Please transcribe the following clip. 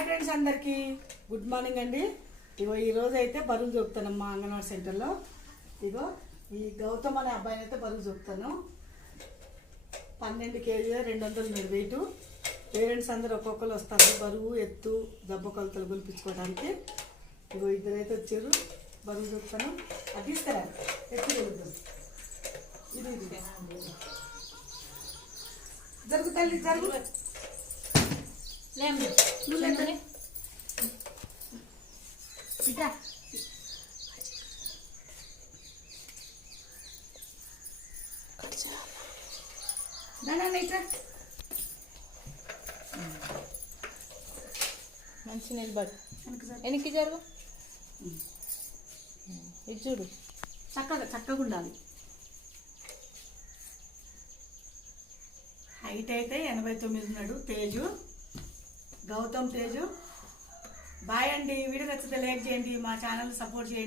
Hi friends, అందరికీ good morning అండి. ఇగో ఈరోజు అయితే బరువు చూపుతానమ్మా అంగన్వాడీ సెంటర్లో. ఇగో ఈ గౌతమ్ అనే అబ్బాయిని అయితే బరువు చూపుతాను. 12 కేజీ 200 వెయిట్. పేరెంట్స్ అందరూ ఒక్కొక్కరు వస్తారు బరువు ఎత్తు దెబ్బ కొలతలు గులిపించుకోవడానికి. ఇగో ఇద్దరైతే వచ్చారు, బరువు చూపుతాను. అది తీసుకురా ఎత్తు వెళ్తాం. ఇది జరుగు తల్లి జరుగు. మంచి నిలబడు, వెనక్కి జరుగు. ఇది చూడు, చక్కగా ఉండాలి. హైట్ అయితే 89 ఉన్నాడు తేజు, గౌతమ్ తేజు. బాయ్ అండి. వీడియో నచ్చితే లైక్ చేయండి, మా ఛానల్ సపోర్ట్ చేయండి.